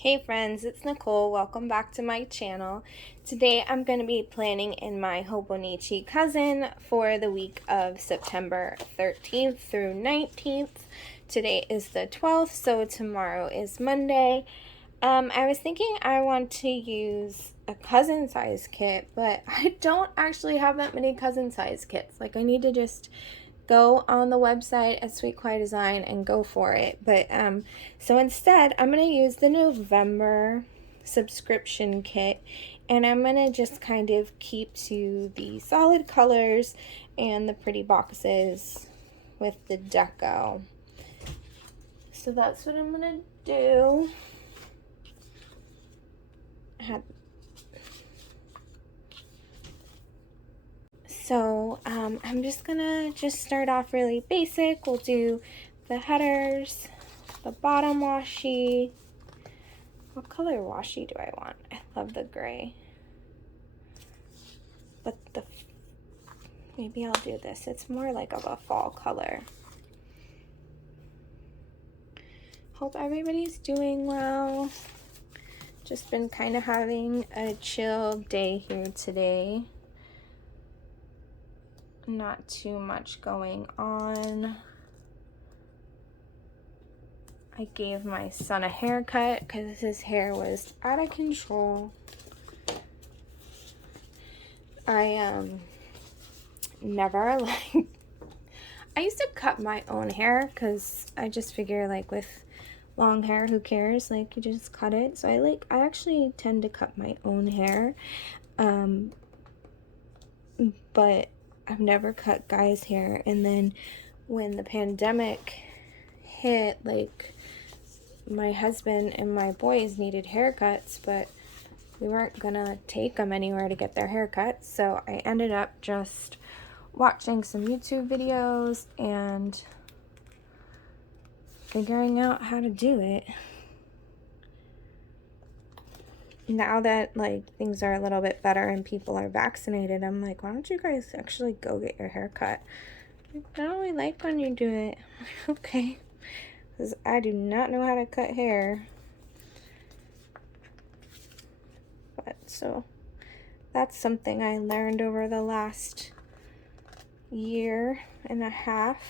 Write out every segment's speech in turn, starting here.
Hey friends, it's Nicole. Welcome back to my channel. Today I'm going to be planning in my Hobonichi Cousin for the week of September 13th through 19th. Today is the 12th, so tomorrow is Monday. I was thinking I want to use a cousin size kit, but I don't actually have that many cousin size kits. Like, I need to just go on the website at Sweet Kawaii Design and go for it. But so instead, I'm going to use the November subscription kit, and I'm going to just kind of keep to the solid colors and the pretty boxes with the deco. So that's what I'm going to do. So I'm just gonna start off really basic. We'll do the headers, the bottom washi. What color washi do I want? I love the gray. But maybe I'll do this. It's more like of a fall color. Hope everybody's doing well. Just been kind of having a chill day here today. Not too much going on. I gave my son a haircut because his hair was out of control. I never I used to cut my own hair because I just figure, like, with long hair, who cares? Like, you just cut it. So I actually tend to cut my own hair. But I've never cut guys' hair. And then when the pandemic hit, like, my husband and my boys needed haircuts, but we weren't gonna take them anywhere to get their haircuts. So I ended up just watching some YouTube videos and figuring out how to do it. Now that, like, things are a little bit better and people are vaccinated, I'm like, why don't you guys actually go get your hair cut? I don't really like when you do it. Okay. Because I do not know how to cut hair. But so that's something I learned over the last year and a half,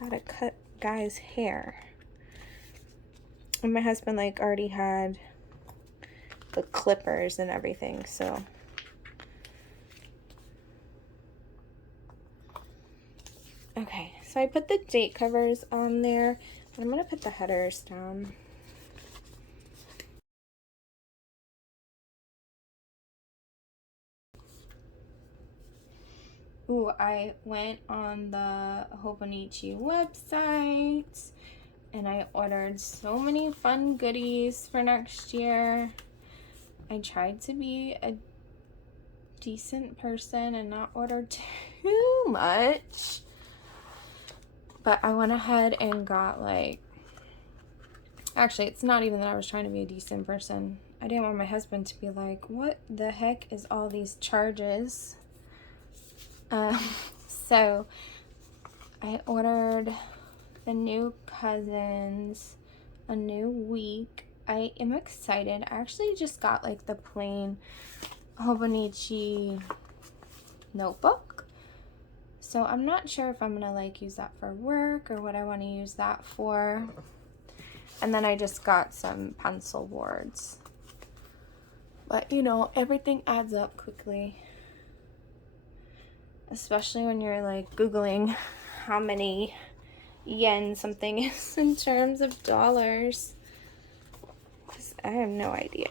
how to cut guys' hair. And my husband, like, already had the clippers and everything, so okay. So I put the date covers on there, and I'm gonna put the headers down. Ooh, I went on the Hobonichi website and I ordered so many fun goodies for next year. I tried to be a decent person and not order too much, but I went ahead and got, like, actually, it's not even that I was trying to be a decent person. I didn't want my husband to be like, what the heck is all these charges? So I ordered the new Cousins, a new week. I am excited. I actually just got, like, the plain Hobonichi notebook. So I'm not sure if I'm gonna, like, use that for work or what I want to use that for. And then I just got some pencil boards. But, you know, everything adds up quickly. Especially when you're, like, Googling how many yen something is in terms of dollars. Because I have no idea.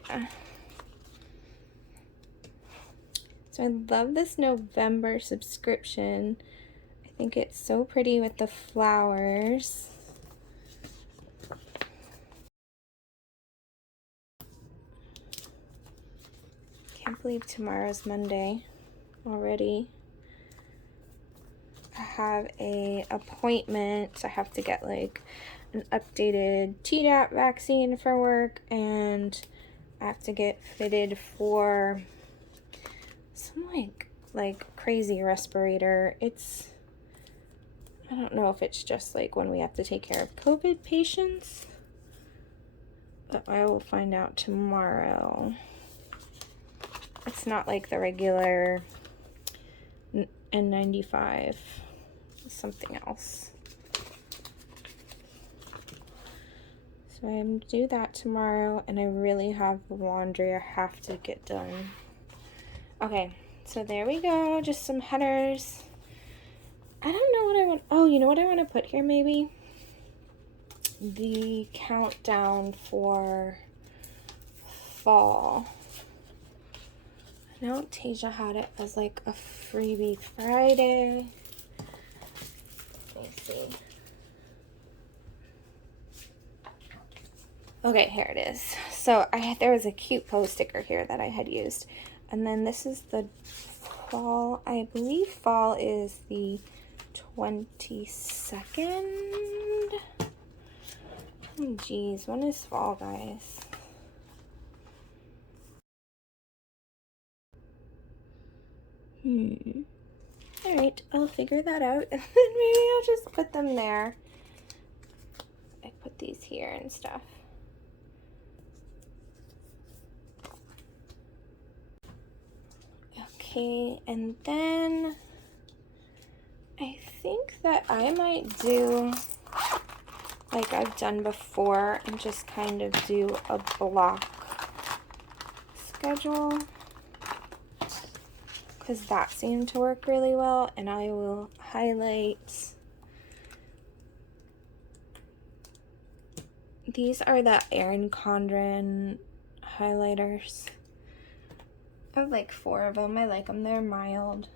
So I love this November subscription. I think it's so pretty with the flowers. Can't believe tomorrow's Monday already. I have a appointment. I have to get, like, an updated Tdap vaccine for work, and I have to get fitted for some like crazy respirator. I don't know if it's just, like, when we have to take care of COVID patients, So I will find out tomorrow. It's not like the regular N95. It's something else. So I'm going to do that tomorrow, and I really have laundry I have to get done. Okay, so there we go. Just some headers. I don't know what I want. Oh, you know what I want to put here maybe? The countdown for fall. I know Tasia had it as like a freebie Friday. Let me see. Okay, here it is. So there was a cute post sticker here that I had used. And then this is the fall. I believe fall is the 22nd. Oh, geez. When is fall, guys? Alright, I'll figure that out. And then maybe I'll just put them there. I put these here and stuff. Okay, and then I think that I might do like I've done before and just kind of do a block schedule, because that seemed to work really well. And I will highlight. These are the Erin Condren highlighters. I have like 4 of them. I like them. They're mild.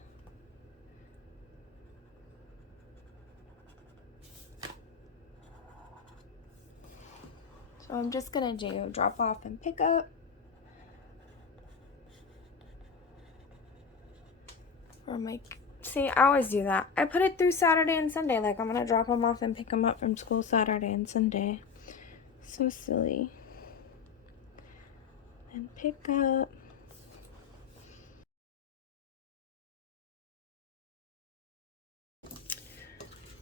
So I'm just gonna do drop off and pick up. Or see, I always do that. I put it through Saturday and Sunday. Like I'm gonna drop them off and pick them up from school Saturday and Sunday. So silly. And pick up.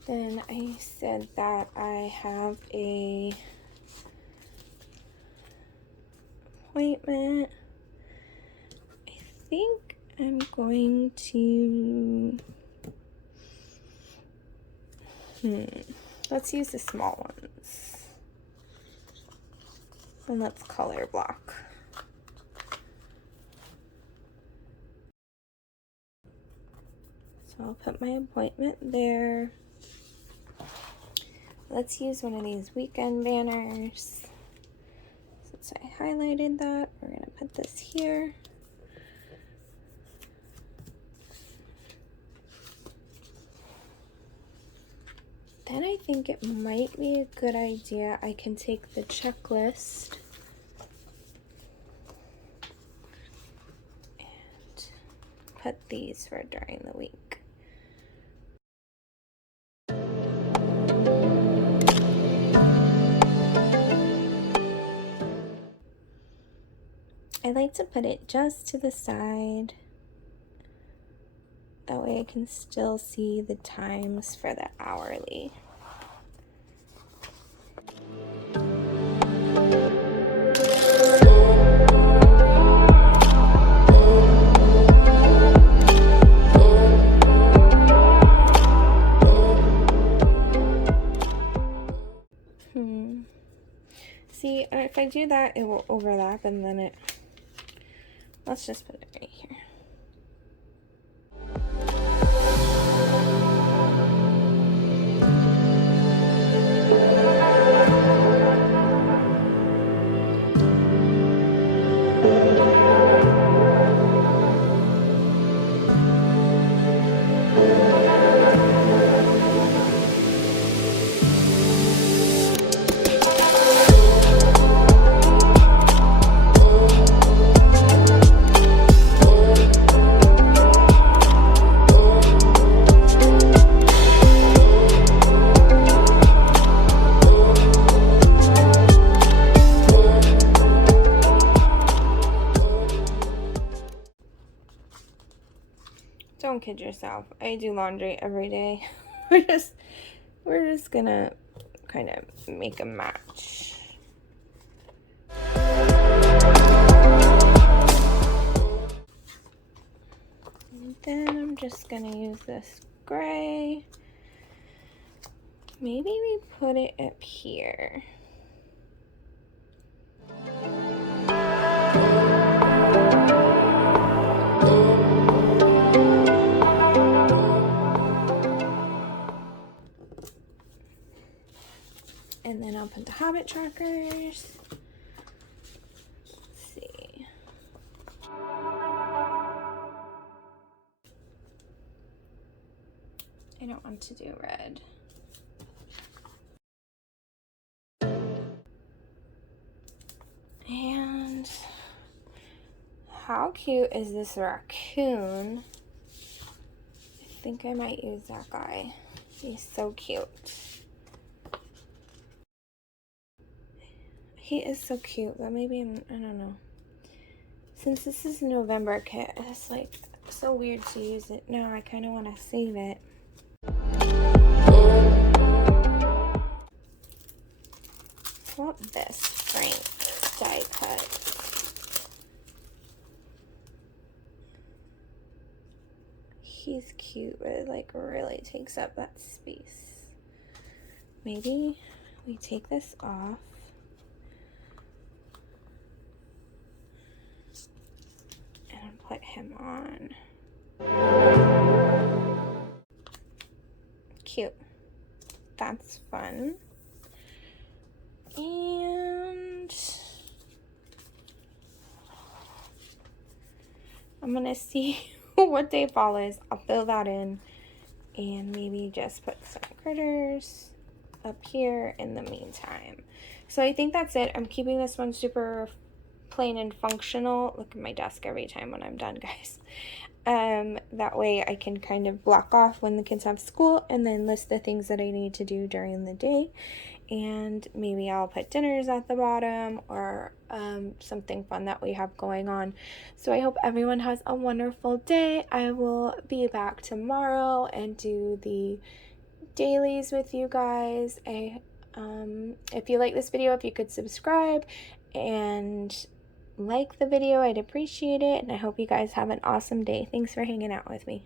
Then I said that I have a appointment. I think I'm going to let's use the small ones. And let's color block. So I'll put my appointment there. Let's use one of these weekend banners. Since I highlighted that, we're going to put this here. Then I think it might be a good idea. I can take the checklist and put these for during the week. I like to put it just to the side. That way I can still see the times for the hourly. See, if I do that, it will overlap, and then let's just put it right here. Don't kid yourself. I do laundry every day. we're just gonna kind of make a match. just gonna use this gray. Maybe we put it up here. And then I'll put the Hobbit trackers. Let's see. I don't want to do red. And how cute is this raccoon? I think I might use that guy. He's so cute. He is so cute, but maybe I don't know. Since this is a November kit, it's like so weird to use it now. I kind of want to save it. I want this Frank die cut. He's cute, but it like really takes up that space. Maybe we take this off. And put him on. Cute. That's fun. And I'm gonna see what day fall is. I'll fill that in and maybe just put some critters up here in the meantime. So I think that's it. I'm keeping this one super plain and functional. Look at my desk every time when I'm done, guys. That way I can kind of block off when the kids have school and then list the things that I need to do during the day. And maybe I'll put dinners at the bottom or something fun that we have going on. So I hope everyone has a wonderful day. I will be back tomorrow and do the dailies with you guys. If you like this video, if you could subscribe and like the video, I'd appreciate it. And I hope you guys have an awesome day. Thanks for hanging out with me.